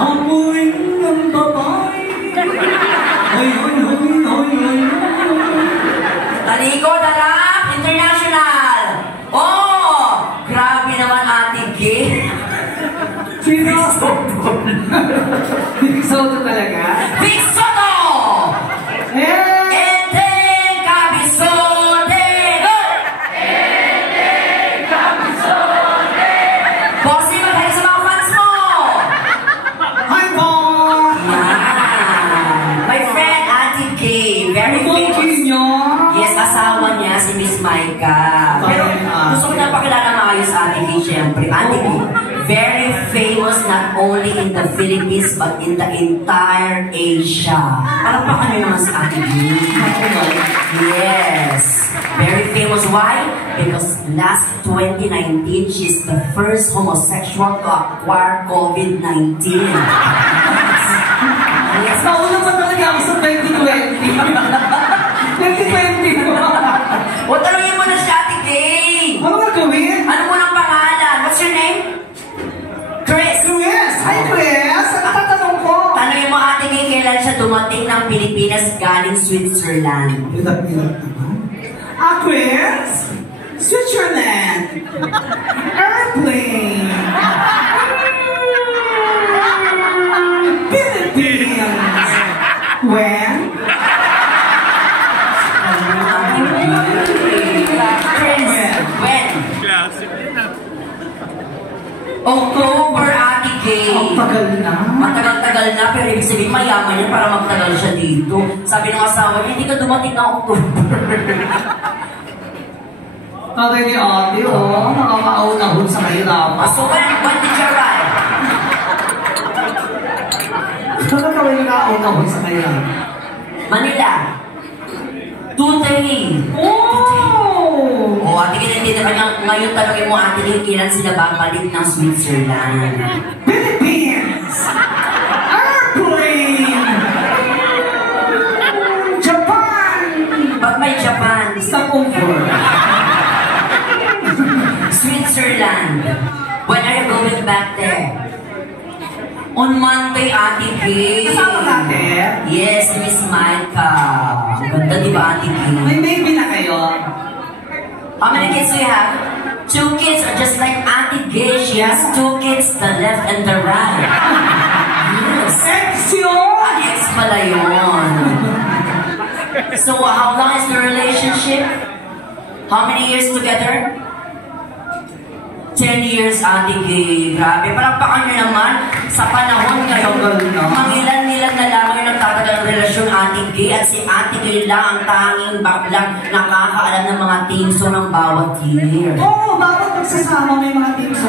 Amoy ng babae. Hoy, hoy, hoy, hoy, hoy. Talikod, alam! International! Oh! Grabe naman ating Gay. Sino? Big Soto talaga? Big Soto! Enteng Kabisote! Enteng Kabisote! Bossy, magkali sa mga fans mo! Hi, boss! My friend, Auntie Gay. Very famous. Yes, asawa niya si Miss Maika. Pero gusto ko na pakilala maayos Auntie Gay, syempre. Auntie Gay, very famous not only in the Philippines but in the entire Asia. Parang pa kami naman si Auntie Gay. Yes. Very famous. Why? Because last 2019, she's the first homosexual to acquire COVID-19. Yes. Nauna pa talaga ako sa 2020. 2020. O, tanongin mo na si Auntie Gay. Ano gagawin? Ano mo ng pangalan? What's your name? Chris. Chris. Hi, Chris. Ano tatanong ko? Tanongin mo Auntie Gay, kailan siya dumating ng Pilipinas galing Switzerland? Chris. Switzerland. Airplane. Philippines. When? When? October, Auntie Gay. Ang tagal na. Matagal-tagal na, pero ibig sabihin mayaman yan para magtagal siya dito. Sabi ng asawa niya, hindi ka dumating na October. Tatay ni Ate, nakakaunahon sa kahirapan. So when did you arrive? Saan ka kami nakakaunahon sa kahirapan? Manila. 2-3. Oh! Ate Gay, hindi naman ngayon tanongin mo Ate Gay, kailan sila babalik ng Switzerland? Philippines! Airplane! Japan! Ba't may Japan? Stopover! Switzerland. When are you going back there? On Monday, Auntie Gay. Kasama natin? Yes, Miss Maika. Ganda, di ba, Auntie Gay? May baby na kayo? How many kids do you have? 2 kids are just like Auntie Gay. She has 2 kids, the left and the right. Yes. Ex yun! Ex pala yun. So, how long is the relationship? How many years together? 10 years, Auntie Gay. Grabe. Palakpakan nyo naman sa panahon ngayon. Mangilan-ngilan na lamang yung nagtatagal ng relasyon, Auntie Gay. At si Auntie Gay lang ang tanging baklang nakakaalam ng mga team song ng bawat year. Oo, bawat magsasama may mga team song.